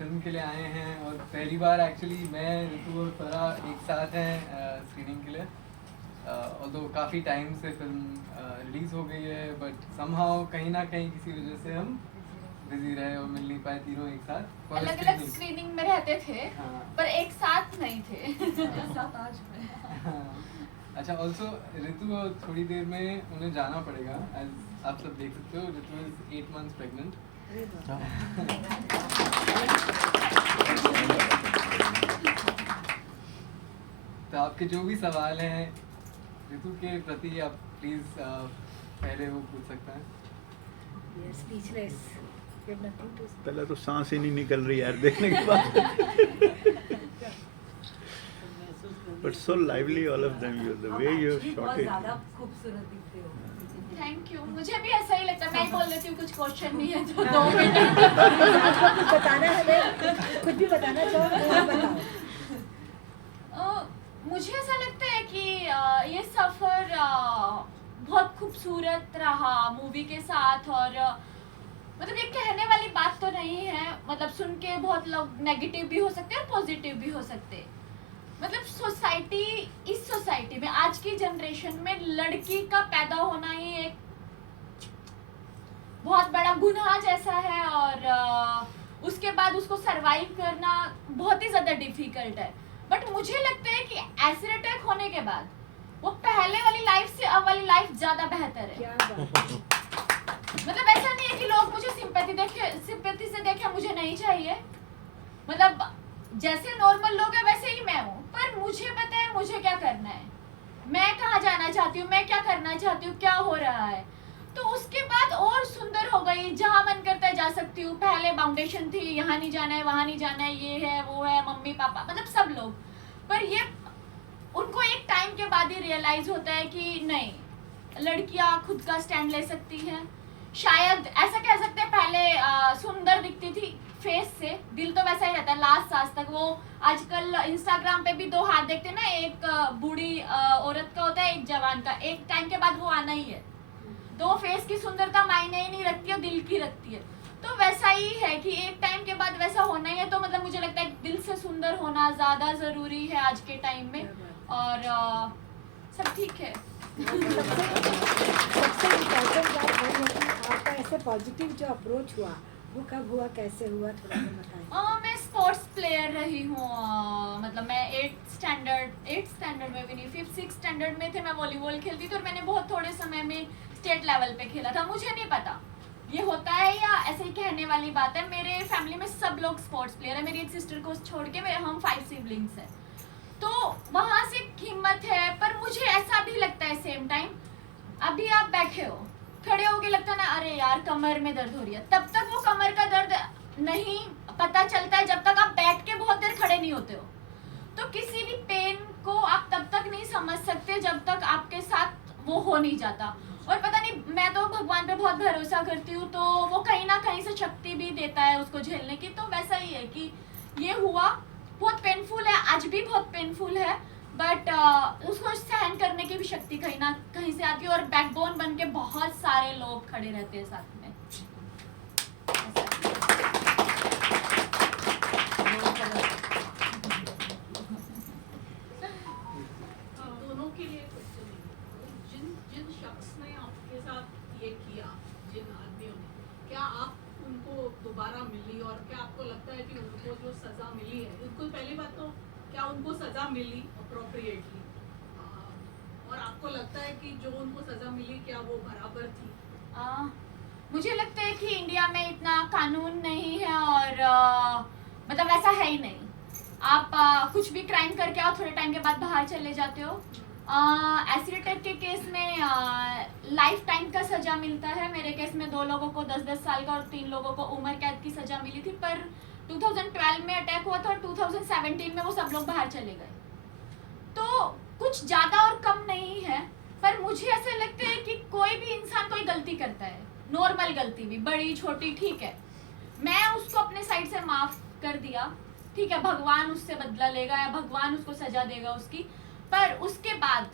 Film के लिए आए हैं और पहली बार एक्चुअली मैं ऋतु और फराह एक साथ हैं स्क्रीनिंग के लिए। ऑल्दो काफ़ी टाइम से फिल्म रिलीज़ हो गई है बट समहाउ कहीं ना कहीं किसी वजह से हम बिजी रहे और मिल नहीं पाए तीनों एक साथ। अलग अलग स्क्रीनिंग में रहते थे हाँ। पर एक साथ नहीं थे। एक साथ आज अच्छा ऑल्सो ऋतु थोड़ी देर में उन्हें जाना पड़ेगा एज आप सब देख सकते हो। ऋतु इज 8 months प्रेग्नेंट। तो आपके जो भी सवाल हैं ऋतु के प्रति आप प्लीज पहले वो पूछ सकते हैं। पहले तो सांस ही नहीं निकल रही यार देखने के बाद। But so lively all of them. You the way you shot it. खूबसूरत दिखते हो। Thank you. मुझे भी ऐसा ही लगता है। मैं ही बोल देती हूँ कुछ क्वेश्चन नहीं है तो 2 मिनट आपको कुछ बताना है हमें कुछ भी बताना चाहो तो बताओ। मुझे ऐसा लगता है कि ये सफ़र बहुत खूबसूरत रहा मूवी के साथ और मतलब ये कहने वाली बात तो नहीं है। मतलब सुन के बहुत लोग नेगेटिव भी हो सकते हैं और पॉजिटिव भी हो सकते हैं। मतलब सोसाइटी इस सोसाइटी में आज की जनरेशन में लड़की का पैदा होना ही एक बहुत बड़ा गुनाह जैसा है और उसके बाद उसको सरवाइव करना बहुत ही ज़्यादा डिफिकल्ट है। बट मुझे लगता है कि एसिड अटैक होने के बाद वो पहले वाली लाइफ से अब वाली लाइफ ज़्यादा बेहतर है। मतलब ऐसा नहीं है कि लोग मुझे सिंपैथी से देखे मुझे नहीं चाहिए। मतलब जैसे नॉर्मल लोग हैं वैसे ही मैं हूँ पर मुझे पता है मुझे क्या करना है, मैं कहाँ जाना चाहती हूँ, मैं क्या करना चाहती हूँ, क्या हो रहा है। तो उसके बाद और सुंदर हो गई। जहाँ मन करता है जा सकती हूँ। पहले बाउंडेशन थी यहाँ नहीं जाना है वहाँ नहीं जाना है, ये है वो है, मम्मी पापा मतलब सब लोग। पर ये उनको एक टाइम के बाद ही रियलाइज होता है कि नहीं लड़कियाँ खुद का स्टैंड ले सकती हैं। शायद ऐसा कह सकते हैं पहले सुंदर दिखती थी फेस से, दिल तो वैसा ही रहता है लास्ट सांस तक। वो आजकल इंस्टाग्राम पे भी 2 हाथ देखते हैं ना, एक बूढ़ी औरत का होता है एक जवान का। एक टाइम के बाद वो आना ही है। तो वो फेस की सुंदरता मायने ही नहीं रखती है, दिल की रखती है। तो वैसा ही है कि एक टाइम के बाद वैसा होना ही है। तो मतलब मुझे लगता है दिल से सुंदर होना ज़्यादा ज़रूरी है आज के टाइम में। और सब ठीक है। सबसे इम्पोर्टेंट बात है कि आपका ऐसे पॉजिटिव जो अप्रोच हुआ वो कब हुआ, कैसे हुआ, थोड़ा सा बताएं। मैं स्पोर्ट्स प्लेयर रही हूँ। मतलब मैं 8th स्टैंडर्ड में भी नहीं 5th 6th स्टैंडर्ड में थे मैं वॉलीबॉल खेलती थी और मैंने बहुत थोड़े समय में स्टेट लेवल पे खेला था। मुझे नहीं पता ये होता है या ऐसे ही कहने वाली बात है। मेरे फैमिली में सब लोग स्पोर्ट्स प्लेयर है। मेरी एक सिस्टर को छोड़ के हम 5 सिबलिंग्स हैं। तो वहाँ से हिम्मत है। पर मुझे ऐसा भी लगता है सेम टाइम अभी आप बैठे हो खड़े होके लगता है ना अरे यार कमर में दर्द हो रही है। तब तक वो कमर का दर्द नहीं पता चलता है जब तक आप बैठ के बहुत देर खड़े नहीं होते हो। तो किसी भी पेन को आप तब तक नहीं समझ सकते जब तक आपके साथ वो हो नहीं जाता। और पता नहीं मैं तो भगवान पे बहुत भरोसा करती हूँ तो वो कहीं ना कहीं से शक्ति भी देता है उसको झेलने की। तो वैसा ही है कि ये हुआ बहुत पेनफुल है, आज भी बहुत पेनफुल है बट उसको सहन करने की भी शक्ति कहीं ना कहीं से आती है और बैकबोन बन के बहुत सारे लोग खड़े रहते हैं साथ में। दोनों के लिए क्वेश्चन है। जिन शख्स ने आपके साथ ये किया, जिन आदमियों ने, क्या आप उनको दोबारा मिली और क्या आपको लगता है कि उनको जो सजा मिली है, उनको पहली बात तो क्या उनको सजा मिली अप्रोप्रिएटली और आपको लगता है कि जो उनको सजा मिली क्या वो बराबर थी? मुझे लगता है कि इंडिया में इतना कानून नहीं है और मतलब ऐसा है ही नहीं। आप कुछ भी क्राइम करके आओ थोड़े टाइम के बाद बाहर चले जाते हो। एसिड अटैक के केस में लाइफ टाइम का सजा मिलता है। मेरे केस में 2 लोगों को 10-10 साल का और 3 लोगों को उम्र कैद की सजा मिली थी। पर 2012 में अटैक हुआ था और 2017 में वो सब लोग बाहर चले गए। तो कुछ ज़्यादा और कम नहीं है। पर मुझे ऐसा लगता है कि कोई भी इंसान कोई गलती करता है, नॉर्मल गलती भी, बड़ी छोटी ठीक है, मैं उसको अपने साइड से माफ़ कर दिया, ठीक है, भगवान उससे बदला लेगा या भगवान उसको सजा देगा उसकी। पर उसके बाद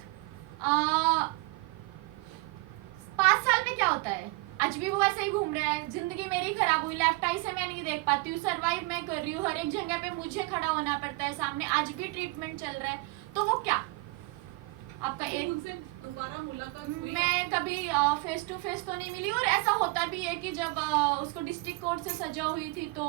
5 साल में क्या होता है, आज भी वो ऐसे ही घूम रहा है। जिंदगी मेरी खराब हुई, लेफ्ट आई से मैं नहीं देख पाती हूँ, सरवाइव मैं कर रही हूँ, हर एक जगह पे मुझे खड़ा होना पड़ता है सामने, आज भी ट्रीटमेंट चल रहा है, तो वो क्या आपका एक उनसे दोबारा मुलाकात हुई? मैं कभी फेस टू फेस तो नहीं मिली, और ऐसा होता भी है कि जब उसको डिस्ट्रिक्ट कोर्ट से सजा हुई थी तो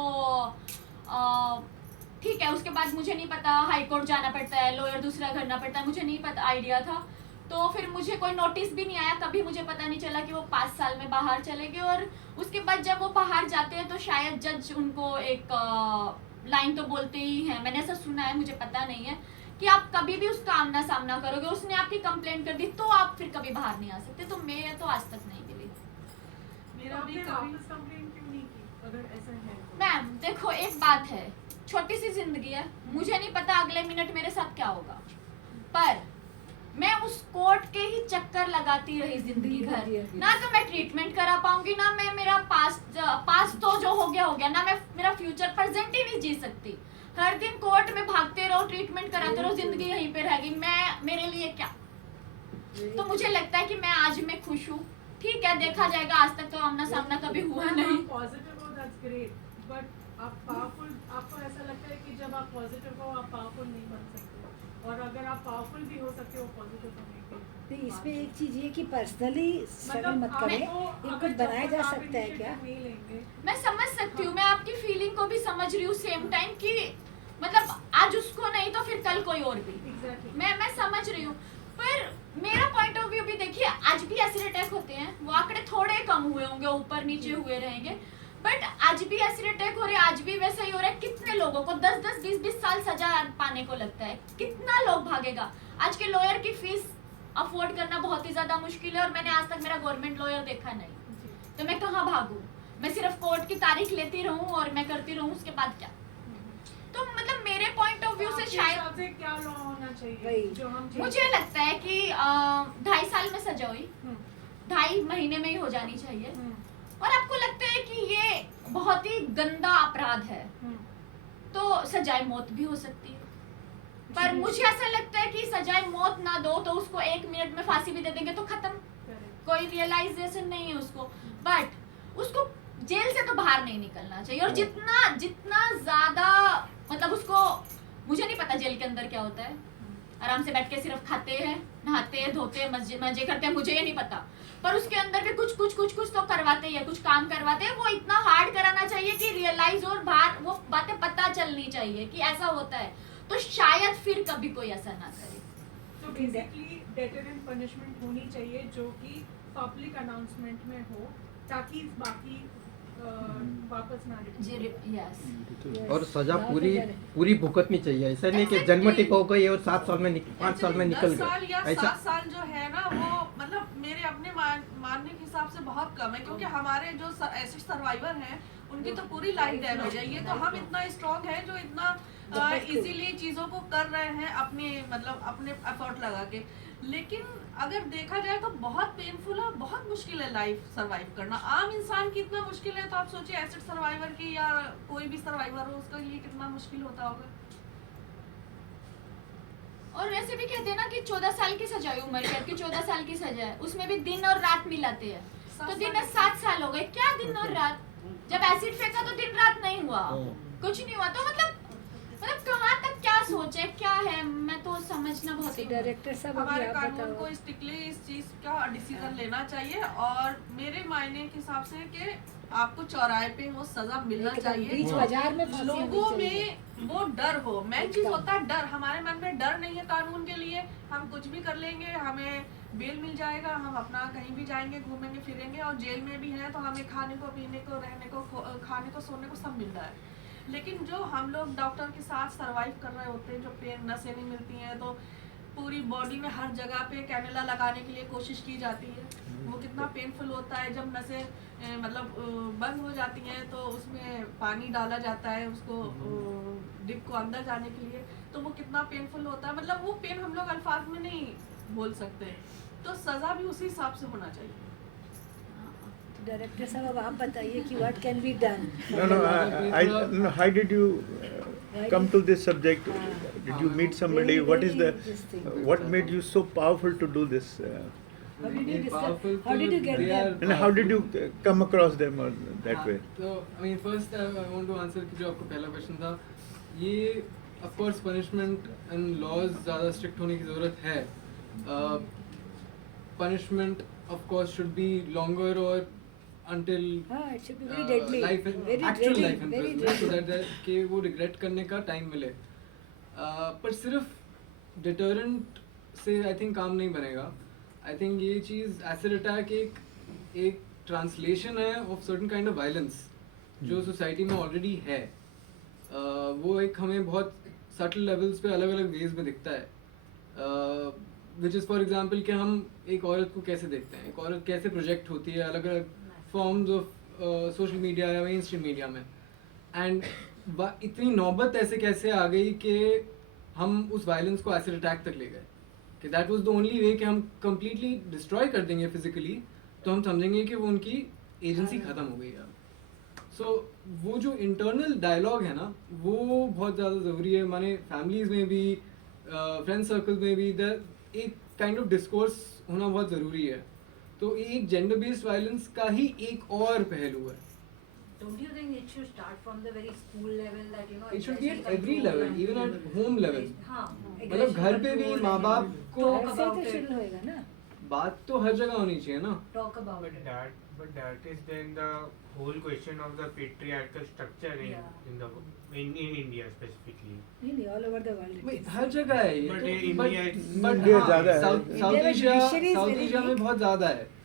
ठीक है, उसके बाद मुझे नहीं पता, हाई कोर्ट जाना पड़ता है, लॉयर दूसरा करना पड़ता है, मुझे नहीं पता आइडिया था, तो फिर मुझे कोई नोटिस भी नहीं आया, कभी मुझे पता नहीं चला कि वो 5 साल में बाहर चले गए। और उसके बाद जब वो बाहर जाते हैं तो शायद जज उनको एक लाइन तो बोलते ही हैं, मैंने ऐसा सुना है, मुझे पता नहीं है, कि आप कभी भी उसका आमना सामना करोगे, उसने आपकी कंप्लेंट कर दी तो आप फिर कभी बाहर नहीं आ सकते। तो मेरे तो आज तक नहीं मिली। मेरा भी वापस कंप्लेंट क्यों नहीं की अगर ऐसा है तो? मैम देखो, एक बात है, छोटी सी जिंदगी है, मुझे नहीं पता अगले मिनट मेरे साथ क्या होगा, पर मैं उस कोर्ट के ही चक्कर लगाती रही जिंदगी भर, ना तो मैं ट्रीटमेंट करा पाऊंगी, ना मैं मेरा पास्ट तो जो हो गया, ना मैं मेरा फ्यूचर प्रेजेंट ही नहीं जी सकती। हर दिन कोर्ट में भागते रहो, ट्रीटमेंट कराते रहो, जिंदगी यहीं पे रहेगी, मैं मेरे लिए क्या। तो मुझे लगता है कि मैं आज में खुश हूँ, ठीक है, देखा जाएगा, आज तक तो आमना सामना कभी हुआ नहीं। पॉजिटिव हो, दैट्स ग्रेट, बट आप पावरफुल, आपको ऐसा लगता है कि जब आप पॉजिटिव हो आप पावरफुल नहीं बन सकते, और अगर आप पावरफुल भी हो सकते हो पॉजिटिव होने के तो इसमें एक चीज ये कि पर्सनली स्ट्रगल मत करें, ये कुछ बनाया जा सकता है क्या? नहीं लेंगे। मैं समझ सकती हूँ, मैं आपकी फीलिंग को भी समझ रही हूँ सेम टाइम कि मतलब आज उसको नहीं तो फिर कल कोई और भी। Exactly. मैं समझ रही हूँ, पर मेरा पॉइंट ऑफ व्यू भी देखिए, आज भी एसिड अटैक होते हैं, वो आंकड़े थोड़े कम हुए होंगे, ऊपर नीचे हुए रहेंगे, बट आज भी एसिड अटैक हो रहे हैं, आज भी वैसा ही हो रहा है। कितने लोगों को 10-10, 20-20 साल सजा पाने को लगता है, कितना लोग भागेगा। आज के लॉयर की फीस अफोर्ड करना बहुत ही ज्यादा मुश्किल है, और मैंने आज तक मेरा गवर्नमेंट लॉयर देखा नहीं, तो मैं कहाँ भागूं? मैं सिर्फ कोर्ट की तारीख लेती रहूं और मैं करती रहूं, उसके बाद क्या? तो मतलब मेरे पॉइंट ऑफ व्यू से आपके शायद हिसाब से क्या लॉ होना चाहिए वही। जो हम मुझे लगता है कि 2.5 साल में सजा हुई 2.5 महीने में ही हो जानी चाहिए। और आपको लगता है कि ये बहुत ही गंदा अपराध है तो सजाए मौत भी हो सकती है, पर मुझे ऐसा लगता है कि सजाए मौत ना दो तो उसको 1 मिनट में फांसी भी दे देंगे तो खत्म, कोई रियलाइजेशन नहीं है उसको, बट उसको जेल से तो बाहर नहीं निकलना चाहिए। और जितना जितना ज्यादा मतलब उसको, मुझे नहीं पता जेल के अंदर क्या होता है, आराम से बैठ के सिर्फ खाते हैं, नहाते हैं, धोते हैं, मजे करते हैं, मुझे ये नहीं पता, पर उसके अंदर भी कुछ तो करवाते हैं, कुछ काम करवाते हैं। वो इतना हार्ड कराना चाहिए कि रियलाइज और बाहर वो बातें पता चलनी चाहिए कि ऐसा होता है, तो शायद फिर कभी कोई ऐसा ना करे। तो बेसिकली डेटरेंट पनिशमेंट होनी चाहिए जो कि पब्लिक अनाउंसमेंट में हो, ताकि बाकी वापस ना जी यस। और सजा पूरी भुगतनी चाहिए, ऐसा नहीं कि जन्म टिक हो गई और 7 साल में 5 साल में निकल 10 साल या गए, ऐसा 7 साल जो है ना, वो मतलब मेरे अपने मानने के हिसाब से बहुत कम है, क्योंकि हमारे जो एसिड सर्वाइवर हैं उनकी तो पूरी लाइफ डैमेज है। ये तो हम इतना स्ट्रॉन्ग है जो इतना इजीली चीज़ों को कर रहे हैं अपने मतलब अपने एफर्ट लगा के, लेकिन अगर देखा जाए तो बहुत पेनफुल है, बहुत मुश्किल है लाइफ सर्वाइव करना। आम इंसान की इतना मुश्किल है, तो आप सोचिए एसिड सर्वाइवर की या कोई भी सर्वाइवर हो उसका लिए कितना मुश्किल होता होगा। और वैसे भी कहते हैं ना कि 14 साल की सजा है, उम्र कैद की 14 साल की सजा है, उसमें भी दिन और रात मिलाते हैं, तो दिन 7 साल हो गए, क्या दिन और रात? जब एसिड फेंका तो दिन रात नहीं हुआ, कुछ नहीं हुआ, तो मतलब कहाँ तक क्या सोचे, क्या है, मैं तो समझना बहुत ही। डायरेक्टर साहब हमारे अभी आप कानून को बताओ। स्ट्रिक्टली इस चीज का डिसीजन लेना चाहिए, और मेरे मायने के हिसाब से कि आपको चौराहे पे वो सजा मिलना बीच चाहिए। बाजार में फांसी होनी लोगों चाहिए। में वो डर हो, मेन चीज होता है डर। हमारे मन में डर नहीं है कानून के लिए, हम कुछ भी कर लेंगे, हमें बेल मिल जाएगा, हम अपना कहीं भी जाएंगे, घूमेंगे फिरेंगे, और जेल में भी हैं तो हमें खाने को, पीने को, रहने को, खाने को, सोने को सब मिल रहा है। लेकिन जो हम लोग डॉक्टर के साथ सरवाइव कर रहे होते हैं, जो पेन नसें नहीं मिलती हैं, तो पूरी बॉडी में हर जगह पे कैनुला लगाने के लिए कोशिश की जाती है, वो कितना पेनफुल होता है। जब नसें मतलब बंद हो जाती हैं तो उसमें पानी डाला जाता है उसको डिप को अंदर जाने के लिए, तो वो कितना पेनफुल होता है, मतलब वो पेन हम लोग अल्फाज में नहीं बोल सकते। तो सज़ा भी उसी हिसाब से होना चाहिए। डायरेक्टर साहब अब आप बताइए कि what can be done. No, how did you come to this subject? Did you meet somebody? What is the, what made you so powerful to do this? How did you discuss? Powerful How did you तो get they them? are And how did you come across them or that हाँ, way? तो I mean first I want to answer कि जो आपको पहला question था, ये of course punishment and laws ज़्यादा strict होने की ज़रूरत है. Punishment of course should be longer or until It should be very deadly. life in, Very actual deadly, life very imprisonment so deadly. that कि वो regret करने का time मिले. पर सिर्फ deterrent से I think काम नहीं बनेगा. I think ये चीज़ acid attack एक translation है of certain kind of violence जो society में already है. वो एक हमें बहुत subtle levels पे अलग अलग ways में दिखता है. Which is for example कि हम एक औरत को कैसे देखते हैं, एक औरत कैसे प्रोजेक्ट होती है अलग अलग फॉर्म्स ऑफ सोशल मीडिया या मेन स्ट्रीम मीडिया में. एंड इतनी नौबत ऐसे कैसे आ गई कि हम उस वायलेंस को एसिड अटैक तक ले गए कि that was the only way कि हम कम्प्लीटली डिस्ट्रॉय कर देंगे फिजिकली, तो हम समझेंगे कि वो उनकी एजेंसी ख़त्म हो गई है. सो वो जो इंटरनल डायलॉग है ना, वो बहुत ज़्यादा ज़रूरी है. माने फैमिलीज़ में भी, फ्रेंड सर्कल में भी एक काइंड ऑफ डिस्कोर्स होना बहुत ज़रूरी है. तो ये एक जेंडर बेस्ड वायलेंस का ही एक और पहलू है. Don't you think it should start from the very school level that you know? It should be at aggression every control level, and even at home level. हाँ, मतलब aggression घर पे भी control माँ and, बाप को talk ऐसे about तो it. शुरू होएगा ना. बात तो हर जगह होनी चाहिए ना. Talk about it. But that is then the whole question of the patriarchal structure in India specifically. नहीं, all over the world. it भाई is. हर जगह है ये. But तो- in but- India it's- but India हाँ, ज़्यादा है. South India में Asia judiciary is South very Asia में weak. बहुत ज़्यादा है.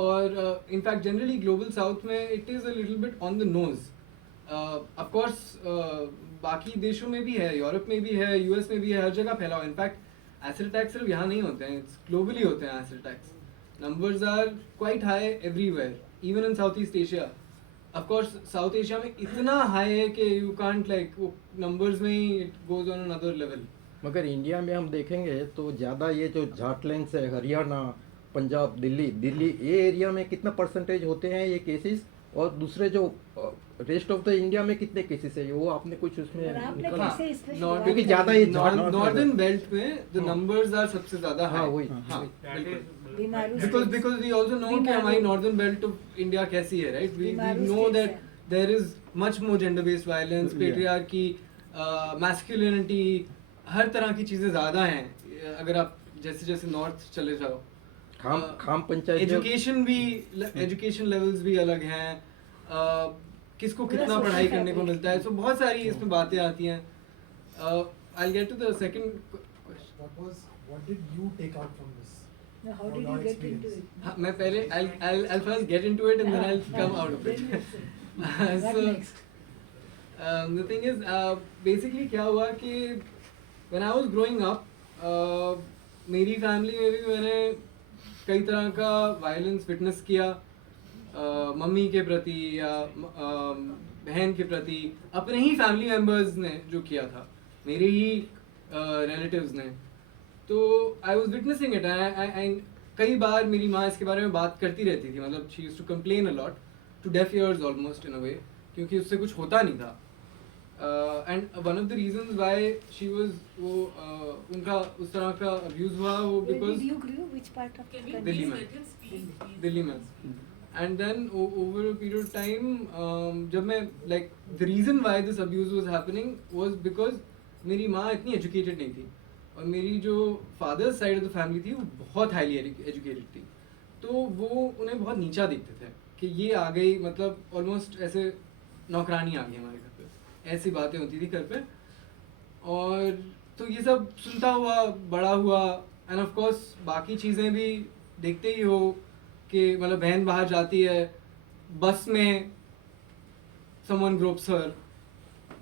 और इनफैक्ट जनरली ग्लोबल साउथ में it is a little bit on the nose. Of course बाकी देशों में भी है, यूरोप में भी है, यूएस में भी है, हर जगह फैला हुआ. इनफैक्ट एसिड अटैक सिर्फ यहाँ नहीं होते हैं, ग्लोबली होते हैं acid attacks. Numbers are quite high everywhere, even in South East Asia. Of course South Asia में इतना हाई है कि यू कांट लाइक वो नंबर्स में ही it goes on another level. मगर इंडिया में हम देखेंगे तो ज़्यादा ये जो झारखंड है, हरियाणा, पंजाब, दिल्ली ये एरिया में कितना परसेंटेज होते हैं ये केसेस, और दूसरे जो रेस्ट ऑफ द इंडिया में कितने केसेस है, वो आपने कुछ उसमें और आपने निकाला? कैसे इस पे Not- शुरुआत क्योंकि करी? ज़्यादा ये झाड़- नॉर्दर्न बेल्ट में द हाँ. नंबर्स आर सबसे ज़्यादा हाँ, हाई. वही. हाँ, That बिल्कुल. is BIMARU because we also know कि बीमारू. हमारी नॉर्दर्न बेल्ट ऑफ इंडिया कैसी है, right. we BIMARU know states that है. there is much more gender based violence, Yeah. patriarchy, masculinity, हर तरह की चीज़ें ज़्यादा हैं. अगर आप जैसे जैसे नॉर्थ चले जाओ, खाम पंचायत जो- एजुकेशन भी, एजुकेशन लेवल्स भी अलग हैं. किसको पूरा कितना social पढ़ाई करने को fabric. मिलता है. सो बहुत सारी इसमें बातें आती हैं. I'll get to the second question. What did you take out from this? No, how Or did your you get into experience? it? हाँ, मैं पहले I'll first get into it and then I'll come out of it. Then you say. What So next? the thing is basically क्या हुआ कि when I was growing up मेरी family में भी मैंने कई तरह का वायलेंस विटनेस किया. मम्मी के प्रति या बहन के प्रति, अपने ही फैमिली मेम्बर्स ने जो किया था, मेरे ही रिलेटिव्स ने. तो आई वॉज विटनेसिंग इट. कई बार मेरी माँ इसके बारे में बात करती रहती थी. मतलब she used to complain a lot to deaf ears almost in a way, क्योंकि उससे कुछ होता नहीं था. And one of the reasons why she was वो उनका उस तरह का अब्यूज हुआ वो Where because did you grew? Which part of Can the you country? Delhi please में. let him speak, please? Delhi में. And then over a period of time जब मैं like the reason why this abuse was happening was because मेरी माँ इतनी educated नहीं थी और मेरी जो father's side of the family थी वो बहुत हाईली एजुकेटेड थी. तो वो उन्हें बहुत नीचा देखते थे कि ये आ गई, मतलब ऑलमोस्ट ऐसे नौकरानी आ गई हमारे घर पे, ऐसी बातें होती थी घर पे. और तो ये सब सुनता हुआ बड़ा हुआ. एंड ऑफ कोर्स बाकी चीज़ें भी देखते ही हो कि मतलब बहन बाहर जाती है बस में, समवन ग्रोप्स हर.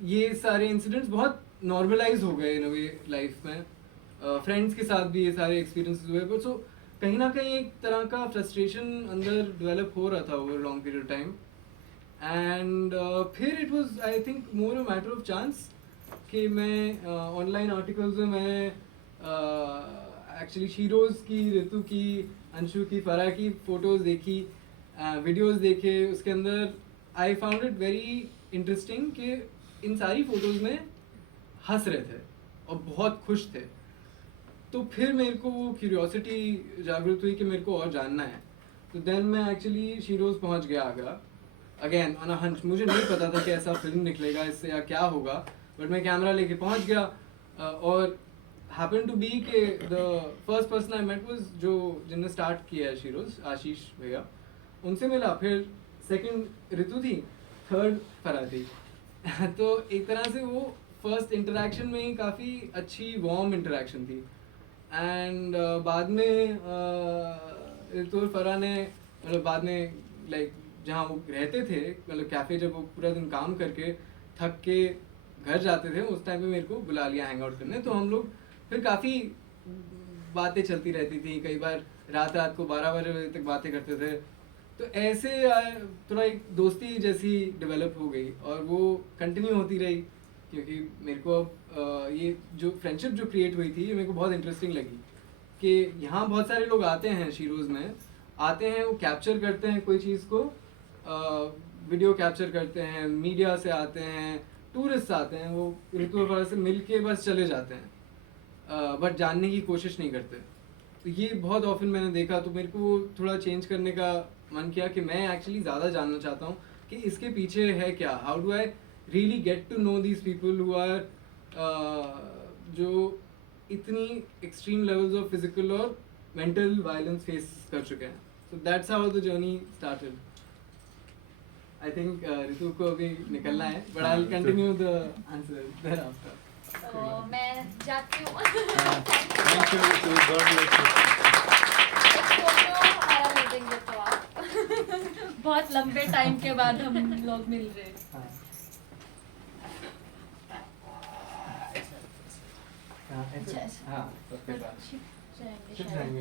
ये सारे इंसिडेंट्स बहुत नॉर्मलाइज हो गए इन अ वे लाइफ में. फ्रेंड्स के साथ भी ये सारे एक्सपीरियंसेस हुए. बट सो कहीं ना कहीं एक तरह का फ्रस्ट्रेशन अंदर डेवलप हो रहा था over long period time. And फिर it was I think more a matter of chance कि मैं ऑनलाइन आर्टिकल्स में मैं एक्चुअली शीरोज़ की, ऋतु की, अंशु की, फराह की फ़ोटोज़ देखी, वीडियोस देखे. उसके अंदर I found it very interesting कि इन सारी फ़ोटोज़ में हंस रहे थे और बहुत खुश थे. तो फिर मेरे को वो क्यूरियोसिटी जागृत हुई कि मेरे को और जानना है। तो देन मैं एक्चुअली शीरोज़ पहुंच गया Agra, again on a hunch. मुझे नहीं पता था कि ऐसा फिल्म निकलेगा इससे या क्या होगा, बट मैं कैमरा लेके पहुंच गया। और हैपन टू बी के the first person I met was जो जिन्होंने स्टार्ट किया है शीरोज़, आशीष भैया, उनसे मिला। फिर सेकंड ऋतु थी, थर्ड फराह थी। तो एक तरह से वो फर्स्ट इंटरेक्शन में ही काफ़ी अच्छी वार्म इंटरेक्शन थी। एंड बाद में ऋतु और फराह ने मतलब बाद में लाइक जहाँ वो रहते थे, मतलब कैफ़े, जब वो पूरा दिन काम करके थक के घर जाते थे उस टाइम पे मेरे को बुला लिया हैंग आउट करने। तो हम लोग फिर काफ़ी बातें चलती रहती थी, कई बार रात रात को 12 बजे तक बातें करते थे। तो ऐसे थोड़ा एक दोस्ती जैसी डेवलप हो गई और वो कंटिन्यू होती रही, क्योंकि मेरे को अब ये जो फ्रेंडशिप जो क्रिएट हुई थी ये मेरे को बहुत इंटरेस्टिंग लगी कि यहाँ बहुत सारे लोग आते हैं शीरोज़ में, आते हैं वो कैप्चर करते हैं कोई चीज़ को, वीडियो कैप्चर करते हैं, मीडिया से आते हैं, टूरिस्ट आते हैं, वो ऋतु वगैरह से मिल के बस चले जाते हैं, बट जानने की कोशिश नहीं करते। तो ये बहुत ऑफन मैंने देखा, तो मेरे को थोड़ा चेंज करने का मन किया कि मैं एक्चुअली ज़्यादा जानना चाहता हूँ कि इसके पीछे है क्या, how do I really get to know these people who are जो इतनी एक्सट्रीम लेवल्स ऑफ फिजिकल और मेंटल वायलेंस फेस कर चुके हैं। So that's how the journey started. I think Ritu को अभी निकलना है, but I will continue the answer thereafter. तो मैं जाती हूँ। Thank you Ritu, God bless you. एक फोटो हमारा ले देंगे तो आप। बहुत लंबे टाइम के बाद हम लोग मिल रहे हैं। हाँ, सबके साथ शिफ्ट जाएंगे।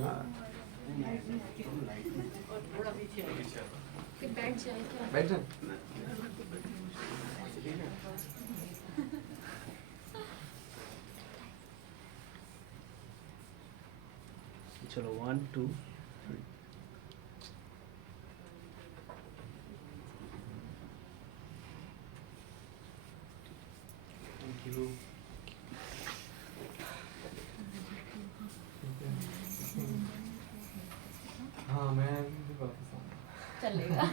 बैठ जाए क्या? बैठ जाए। चलो 1 2 3। Thank you. हाँ, मैं वापस आऊँगा। चलेगा।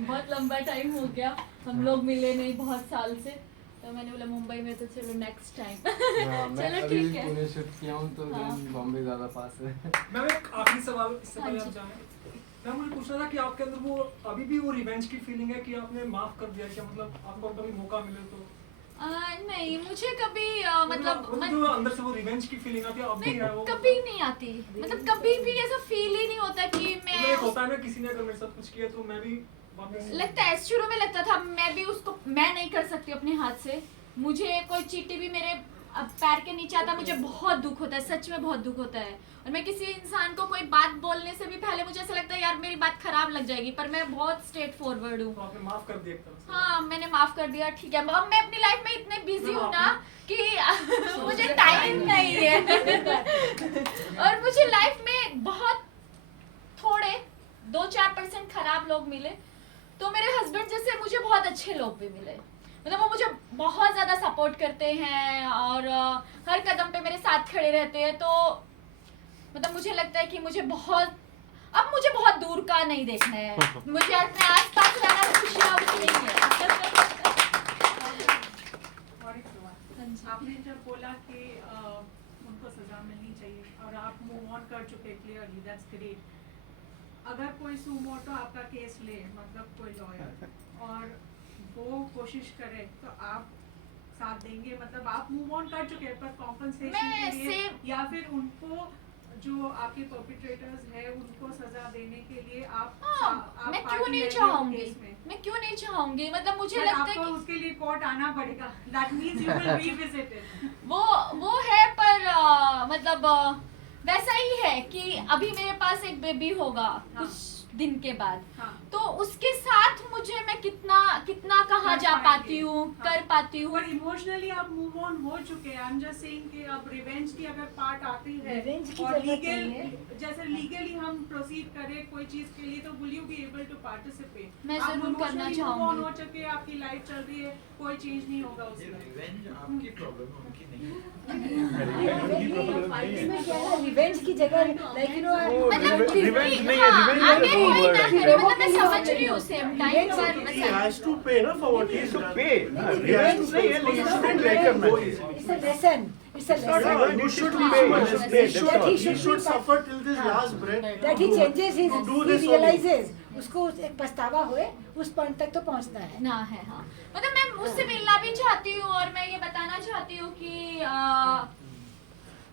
बहुत लंबा टाइम हो गया, हम लोग मिले नहीं बहुत साल से, तो मैंने बोला मुंबई में तो चलो नेक्स्ट टाइम। हाँ, मैं चलो अभी ठीक है। पुणे शिफ्ट किया हूँ, तो हाँ। then बॉम्बे ज़्यादा पास है। मैम एक आखिरी सवाल इससे हाँ पहले जी। आप जाएं। मैम मुझे पूछना था कि आपके अंदर वो अभी भी वो रिवेंज की फीलिंग है कि आपने माफ कर दिया, क्या मतलब आपको कभी मौका मिले तो नहीं, मुझे कभी मतलब वो जो अंदर से वो रिवेंज की फीलिंग आती है अब भी है वो कभी नहीं आती, मतलब कभी भी ऐसा फील ही नहीं होता कि मतलब मैं एक होता है ना, किसी ने अगर मेरे साथ कुछ किया तो मैं भी वापस लगता है शुरू में लगता था मैं भी उसको मैं नहीं कर सकती अपने हाथ से। मुझे कोई चींटी भी मेरे पैर के नीचे आता मुझे बहुत दुख होता है, सच में बहुत दुख होता है। और मैं किसी इंसान को कोई बात बोलने से भी पहले मुझे ऐसा लगता है यार मेरी बात खराब लग जाएगी, पर मैं बहुत स्ट्रेट फॉरवर्ड हूँ। तो आपने माफ कर दिया एक तरह से। हाँ, मैंने माफ कर दिया, ठीक है। अब मैं अपनी लाइफ में इतने बिजी हूँ ना कि मुझे टाइम नहीं है। और मुझे लाइफ में बहुत थोड़े 2-4% खराब लोग मिले, तो मेरे हस्बैंड जैसे मुझे बहुत अच्छे लोग भी मिले। मतलब वो मुझे बहुत ज़्यादा सपोर्ट करते हैं और हर कदम पे मेरे साथ खड़े रहते हैं। तो मतलब मुझे लगता है कि मुझे बहुत दूर का नहीं देखना है, मुझे अपने आसपास रहना खुशियाँ उसमें ही है। और एक सवाल, आपने जब बोला कि उनको सजा मिलनी चाहिए और आप मूव ऑन कर चुके क्लियरली, दैट्स ग्रेट। अगर कोई सुमोटो आपका केस ले, मतलब कोई लॉयर, और वो कोशिश करे तो आप साथ देंगे? मतलब आप मूव ऑन कर चुके हैं पर कॉम्पनसेशन के लिए, या फिर उनको जो आपके परपिट्रेटर्स है उनको सजा देने के लिए आप मैं क्यों नहीं चाहूंगी, मैं क्यों नहीं चाहूंगी, मतलब मुझे लगता है कि उसके लिए कोर्ट आना पड़ेगा, that means you will revisit it. वो है, पर मतलब वैसा ही है कि अभी मेरे पास एक बेबी होगा कुछ दिन के बाद, तो उसके साथ मुझे मैं कितना कितना कहाँ जा पाती हूँ, कर पाती हूँ। और इमोशनली आप मूव ऑन हो चुके हैं। आई एम जस्ट सेइंग कि अब रिवेंज की अगर पार्ट आती है Revenge की और जरूरत लीगल नहीं है। जैसे लीगली हम प्रोसीड करें कोई चीज के लिए, तो will you be able to participate? मैं आप जरूर करना emotionally move on चाहूंगी। हो चुके हैं, आपकी लाइफ चल रही है, कोई चेंज नहीं होगा उसमें। रिवेंज आपकी प्रॉब्लम है, उनकी नहीं है। इसमें क्या है, रिवेंज की जगह लाइक यू नो मतलब रिवेंज नहीं है, हाँ, रिवेंज आगे नहीं कोई है ना करे, मतलब मैं समझ रही हूँ सेम टाइम पर He मतलब has to pay ना for what he has to pay. Revenge नहीं है, लेकिन उसको pay करना चाहिए. it's a lesson. It's a It's not lesson. revenge, you should pay. You should pay. That's That all. he should suffer till this last breath. That he changes his, To do he this realizes. उसको एक पछतावा होए, उस point तक तो पहुंचना है। ना है। हाँ, मतलब मैं उससे मिलना भी चाहती हूँ और मैं ये बताना चाहती हूँ कि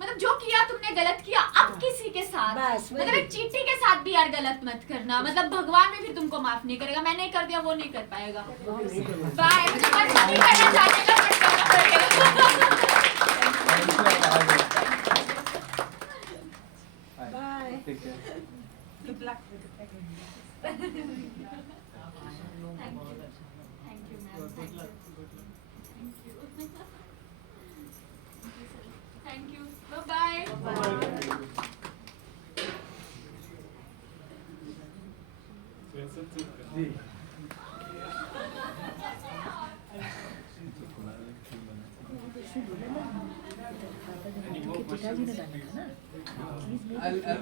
मतलब जो किया तुमने गलत किया, अब किसी के साथ बस, वही। मतलब एक चींटी के साथ भी यार गलत मत करना। मतलब भगवान भी फिर तुमको माफ नहीं करेगा। मैं नहीं कर दिया, वो नहीं कर पाएगा। बाय, मुझे मत नहीं करना चाहते तो मत करना पड़ेगा। Bye. Take care. Good luck. Thank you, ma'am. Thank you. Thank you. Bye-bye.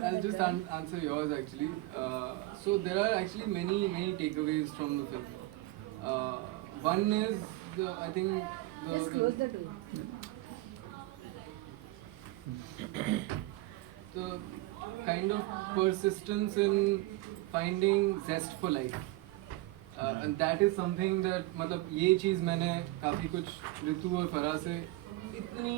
I'll just answer yours actually. So there are actually many takeaways from the film. One is I think Just close the door. the kind of persistence in finding zest for life. And that is something that मतलब ये चीज़ मैंने काफ़ी कुछ ऋतु और फराह से इतनी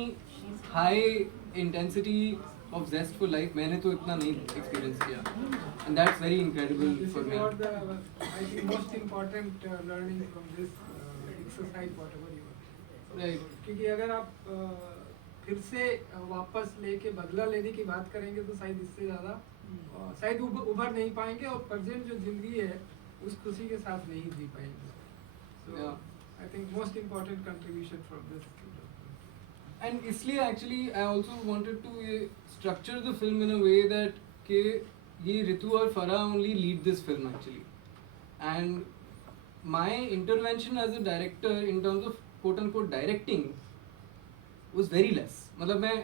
high intensity of zest for life मैंने तो इतना नहीं experience किया, and that's very incredible This for is me. what the I think most important learning from this exercise whatever you are. Right. क्योंकि अगर आप फिर से वापस लेके बदला लेने की बात करेंगे तो शायद इससे ज़्यादा शायद उभर नहीं पाएंगे और प्रेजेंट जो जिंदगी है उस खुशी के साथ नहीं जी पाएंगे. So Yeah. I think most important contribution from this. And इसलिए actually I also wanted to structure the film in a way that कि ये ऋतु और Farah only lead this film actually, and my intervention as a director in terms of quote unquote directing was very less. मतलब मैं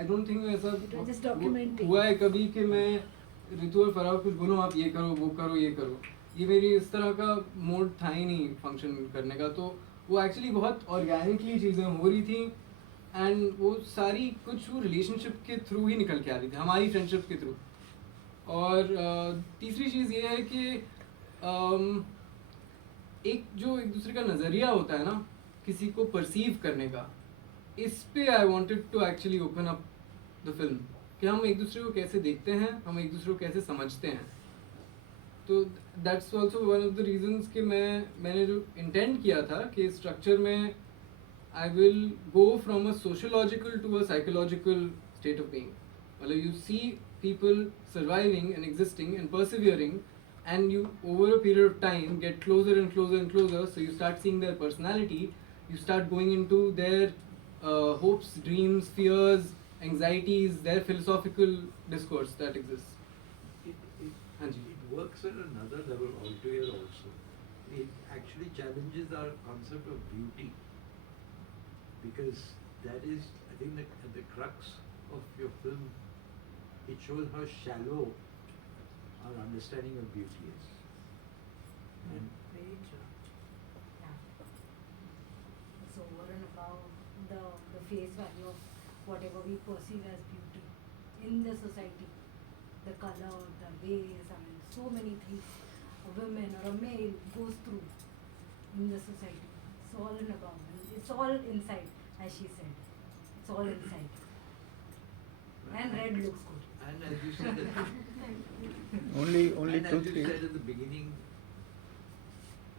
I don't think ऐसा Just documenting. हुआ है कभी कि मैं ऋतु और फराह को कुछ बोलूँ आप ये करो वो करो ये करो, ये मेरी इस तरह का मोड था ही नहीं फंक्शन करने का. तो वो एक्चुअली बहुत ऑर्गेनिकली चीज़ें हो रही थी एंड वो सारी कुछ वो रिलेशनशिप के थ्रू ही निकल के आ रही थी, हमारी फ्रेंडशिप के थ्रू. और तीसरी चीज़ ये है कि एक जो एक दूसरे का नज़रिया होता है ना किसी को परसीव करने का, इस पे I wanted to actually open up the film कि हम एक दूसरे को कैसे देखते हैं, हम एक दूसरे को कैसे समझते हैं. तो that's also one of the reasons कि मैंने जो इंटेंड किया था कि स्ट्रक्चर में I will go from a sociological to a psychological state of being. मतलब you see people surviving and existing and persevering and you over a period of time get closer and closer and closer, so you start seeing their personality, you start going into their hopes, dreams, fears, anxieties, their philosophical discourse that exists. It works at another level altogether also. It actually challenges our concept of beauty, because that is, I think, at the crux of your film. It shows how shallow our understanding of beauty is. And Very true. Yeah. It's over and above the face value of whatever we perceive as beauty in the society. The color, the ways, I mean, so many things a woman or a male goes through in the society. It's all and above. And it's all inside, as she said. It's all inside. And red looks good. And as you said, Only and two as you things. said at the beginning,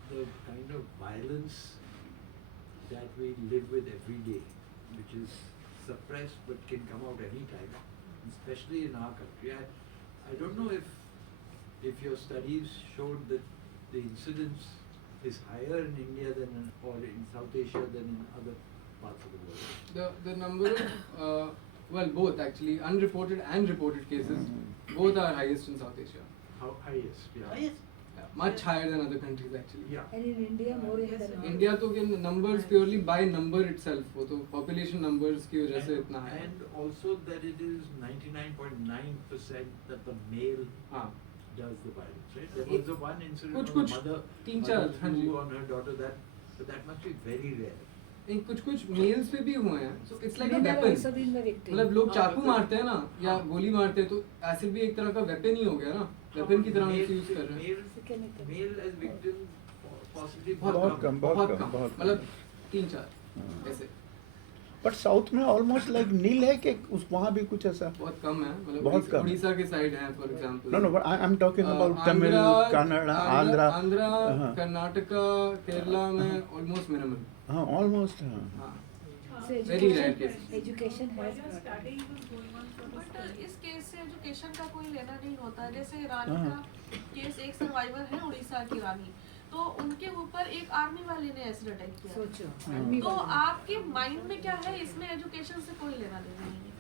the kind of violence that we live with every day, which is suppressed but can come out any time, especially in our country. I don't know if your studies showed that the incidence is higher in India than or in South Asia than in other parts of the world? The number of well, both actually, unreported and reported cases, both are highest in South Asia. How highest? Yeah. Yeah, much higher than other countries actually. Yeah. And in India more in the north. India तो के numbers purely by number itself, वो तो population numbers की वजह से इतना है. And also that it is 99.9% that the male हाँ. does the violence, right? There was the one incident कुछ of कुछ a mother, तीन mother चार हाँ जी. threw on her daughter, but that must be very rare. कुछ mails पे भी हुए हैं. So it's like a Men have weapon. also been the victim. मतलब लोग चाकू मारते हैं ना या गोली मारते हैं तो एसिड भी एक तरह का वेपन ही हो गया ना. वेपन की तरह Male- उसे यूज कर रहे हैं. Male as victim possibly बहुत कम. मतलब 3-4 हाँ. ऐसे. बट साउथ में ऑलमोस्ट लाइक नील है कि उस वहाँ भी कुछ ऐसा बहुत कम है. मतलब बहुत कम. उड़ीसा के साइड है for example. No no I am talking about Tamil Kannada Andhra Karnataka Kerala में ऑलमोस्ट मिनिमल. हाँ ऑलमोस्ट हाँ. So Very rare cases. education has While brought study was going on for this but study. इस केस से एजुकेशन का कोई लेना नहीं होता है. जैसे रानी का केस, एक सर्वाइवर है उड़ीसा की रानी, तो उनके ऊपर एक आर्मी वाले ने एसिड अटैक किया. सोचो तो आपके माइंड में क्या है, इसमें एजुकेशन से कोई लेना देना नहीं है.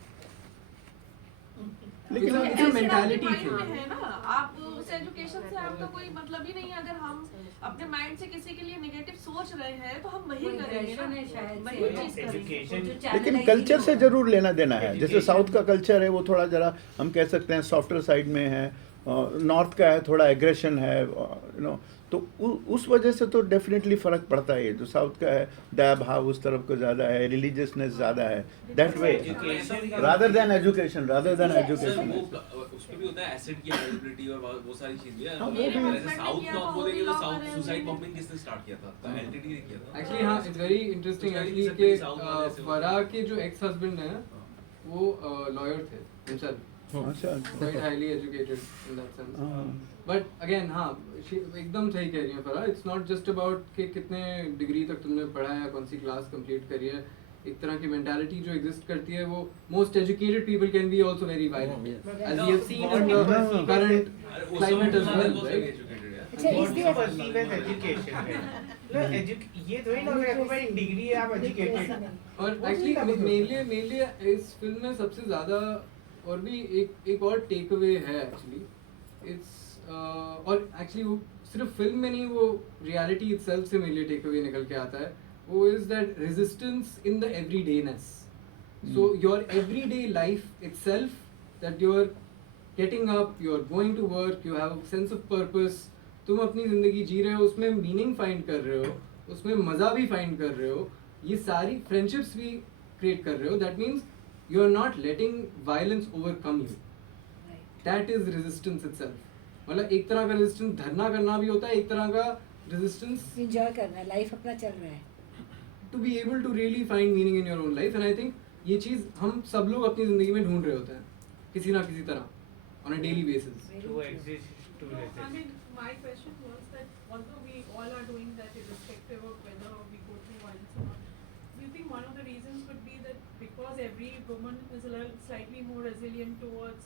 लेकिन It's a mentality mind thing. में है ना, आप उस एजुकेशन से आपका कोई मतलब ही नहीं है. अगर हम अपने माइंड से किसी के लिए नेगेटिव सोच रहे हैं तो हम वही करेंगे ना, वही चीज करेंगे. लेकिन कल्चर से जरूर लेना देना है. जैसे साउथ का कल्चर है वो थोड़ा जरा हम कह सकते हैं सॉफ्टर साइड में है, नॉर्थ का है थोड़ा एग्रेशन है, यू नो, तो उस वजह से तो डेफिनेटली फ़र्क पड़ता है. जो साउथ का है दया भाव उस तरफ को ज़्यादा है, रिलीजियसनेस ज़्यादा है, that way rather than education. उसमें भी होता है एसिड की अवेलेबिलिटी और वो सारी चीजें. जैसे साउथ का आप बोलेंगे तो साउथ सुसाइड बॉम्बिंग किसने स्टार्ट किया था? एलटीटी ने किया था. एक्चुअली हाँ, इट्स वेरी इंटरेस्टिंग एक्चुअली कि फराह के जो एक्स हस्बैंड हैं वो लॉयर थे himself. Quite highly educated in that sense. But again हाँ, एकदम सही कह रही है Farah. It's not just about कि कितने डिग्री तक तुमने पढ़ा है, कौन सी क्लास कंप्लीट करी है. एक तरह की मेंटालिटी जो एग्जिस्ट करती है वो most educated people can be also very violent, as we have seen in the current climate as well, right? अच्छा इसलिए perceive as education है. ये थोड़ी ना अगर आपके पास डिग्री है आप एजुकेटेड. और एक्चुअली मेनली इस फिल्म में सबसे ज़्यादा और भी एक और टेक अवे है एक्चुअली. इट्स और एक्चुअली वो सिर्फ फिल्म में नहीं, वो रियलिटी इटसेल्फ से मेनली टेक अवे निकल के आता है. वो is that resistance in the everydayness. So your everyday life itself, that you are getting up, you are going to work, you have a sense of purpose. तुम अपनी ज़िंदगी जी रहे हो, उसमें मीनिंग फाइंड कर रहे हो, उसमें मज़ा भी फाइंड कर रहे हो, ये सारी फ्रेंडशिप्स भी क्रिएट कर रहे हो. That means you are not letting violence overcome you. That is resistance itself. मतलब एक तरह का resistance धरना करना भी होता है, एक तरह का resistance enjoy करना है, लाइफ अपना चल रहा है. to be able to really find meaning in your own life. And I think ये चीज़ हम सब लोग अपनी ज़िंदगी में ढूंढ रहे होते हैं किसी ना किसी तरह on a daily basis. To exist, to No, resist. I mean, my question was that although we all are doing that irrespective of whether we go through violence or not, do you think one of the reasons could be that because every woman is a little slightly more resilient towards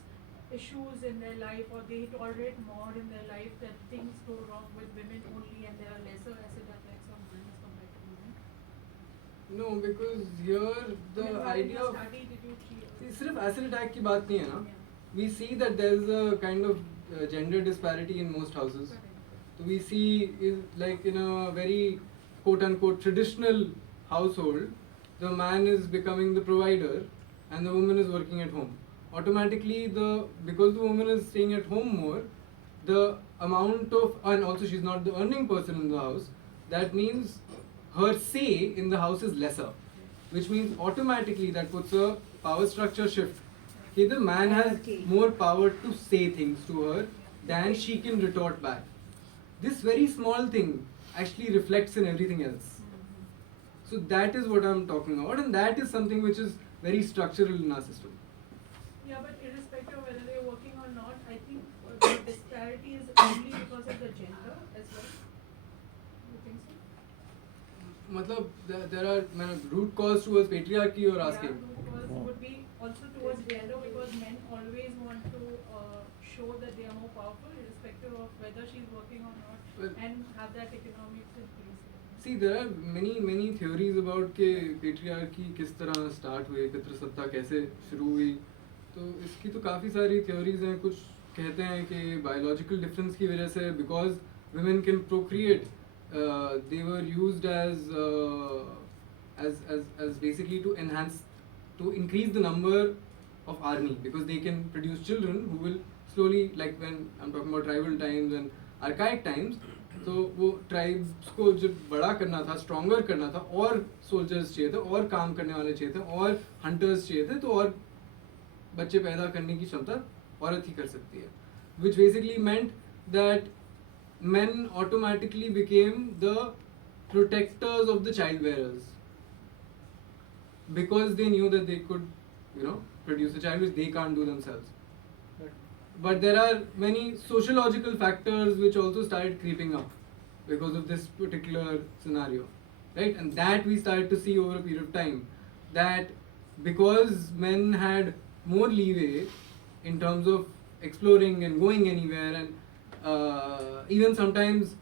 issues in their life, or they tolerate more in their life, that things go wrong with women only and there are lesser acid attacks on men as compared to women? No, because here the idea of study did you see? सिर्फ acid attack की बात नहीं है ना. We see that there is a kind of gender disparity in most houses. So we see like in a very quote unquote traditional household, the man is becoming the provider and the woman is working at home. Automatically because the woman is staying at home more, the amount of, and also she's not the earning person in the house, that means her say in the house is lesser, which means automatically that puts a power structure shift. Okay, the man has more power to say things to her than she can retort back. This very small thing actually reflects in everything else. So that is what I'm talking about, and that is something which is very structural in our system. Yeah, but irrespective of whether they're working or not, I think the disparity is only because of the gender as well. You think so? मतलब there are root cause towards patriarchy or asking. Yeah, root cause would be also towards gender, because men always want to show that they are more powerful, irrespective of whether she's working or not. and have that economic place. See, there are many theories about के patriarchy किस तरह start हुए, पितृसत्ता कैसे शुरू हुई. तो इसकी तो काफ़ी सारी theories हैं. कुछ कहते हैं कि biological difference की वजह से because women can procreate, they were used as basically to increase the number of army, because they can produce children who will slowly, like when I'm talking about tribal times and archaic times, तो वो tribes को जब बड़ा करना था, stronger करना था, और सोल्जर्स चाहिए थे, और काम करने वाले चाहिए थे, और हंटर्स चाहिए थे, तो और बच्चे पैदा करने की क्षमता औरत ही कर सकती है. Which basically meant that men automatically became the protectors of the child bearers, because they knew that they could, produce a child which they can't do themselves. But there are many sociological factors which also started creeping up because of this particular scenario, right? And that we started to see over a period of time, that because men had more leeway in terms of exploring and going anywhere, and even sometimes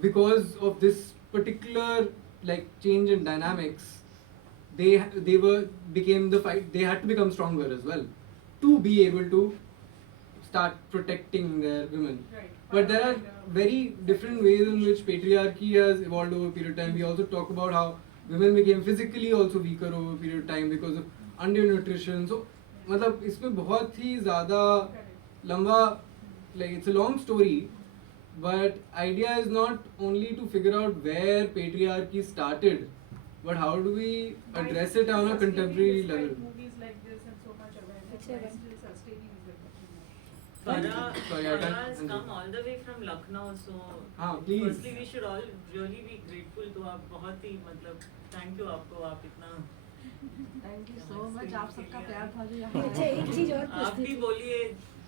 because of this particular change in dynamics, they became the fight. They had to become stronger as well to be able to start protecting their women. Right. But there are very different ways in which patriarchy has evolved over a period of time. We also talk about how women became physically also weaker over a period of time because of undernutrition. So मतलब इसमें बहुत ही ज़्यादा लंबा, it's a long story, but idea is not only to figure out where patriarchy started, but how do we address it on a contemporary level. Movies like this and so much awareness, Sure. while still sustaining is a question. Farah has come all the way from Lucknow, so please. firstly we should all really be grateful to आप बहुत ही मतलब thank you आपको, आप इतना thank you so much, आप सबका प्यार था जो यहाँ अच्छा, एक चीज और आप पूछनी भी थी. बोलिए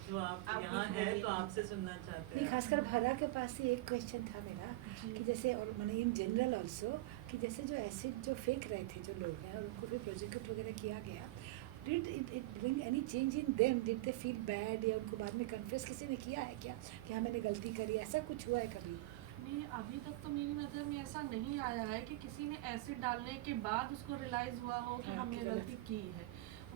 जो आप आप यहाँ कुछ है बोलिए. तो आपसे सुनना चाहते नहीं, हैं. खासकर भरा के पास ही एक क्वेश्चन था मेरा कि जैसे, और मैंने इन जनरल ऑल्सो, कि जैसे जो एसिड जो फेंक रहे थे जो लोग हैं और उनको फिर प्रोजेक्ट वगैरह किया गया, did it bring any change in them? Did they feel bad, या उनको बाद में कन्फेस किसी ने किया है क्या कि हाँ मैंने गलती करी, ऐसा कुछ हुआ है कभी? नहीं, अभी तक तो मेरी नज़र में ऐसा नहीं आया है कि किसी ने एसिड डालने के बाद उसको रियलाइज़ हुआ हो कि हाँ, हमने कि गलती की है.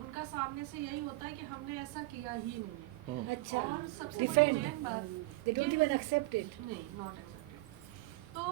उनका सामने से यही होता है कि हमने ऐसा किया ही नहीं है. अच्छा, और सबसे बड़ी डिफेंड, मेन बात दे डोंट ये- इवन एक्सेप्ट इट. नहीं, नॉट एक्सेप्टेड. तो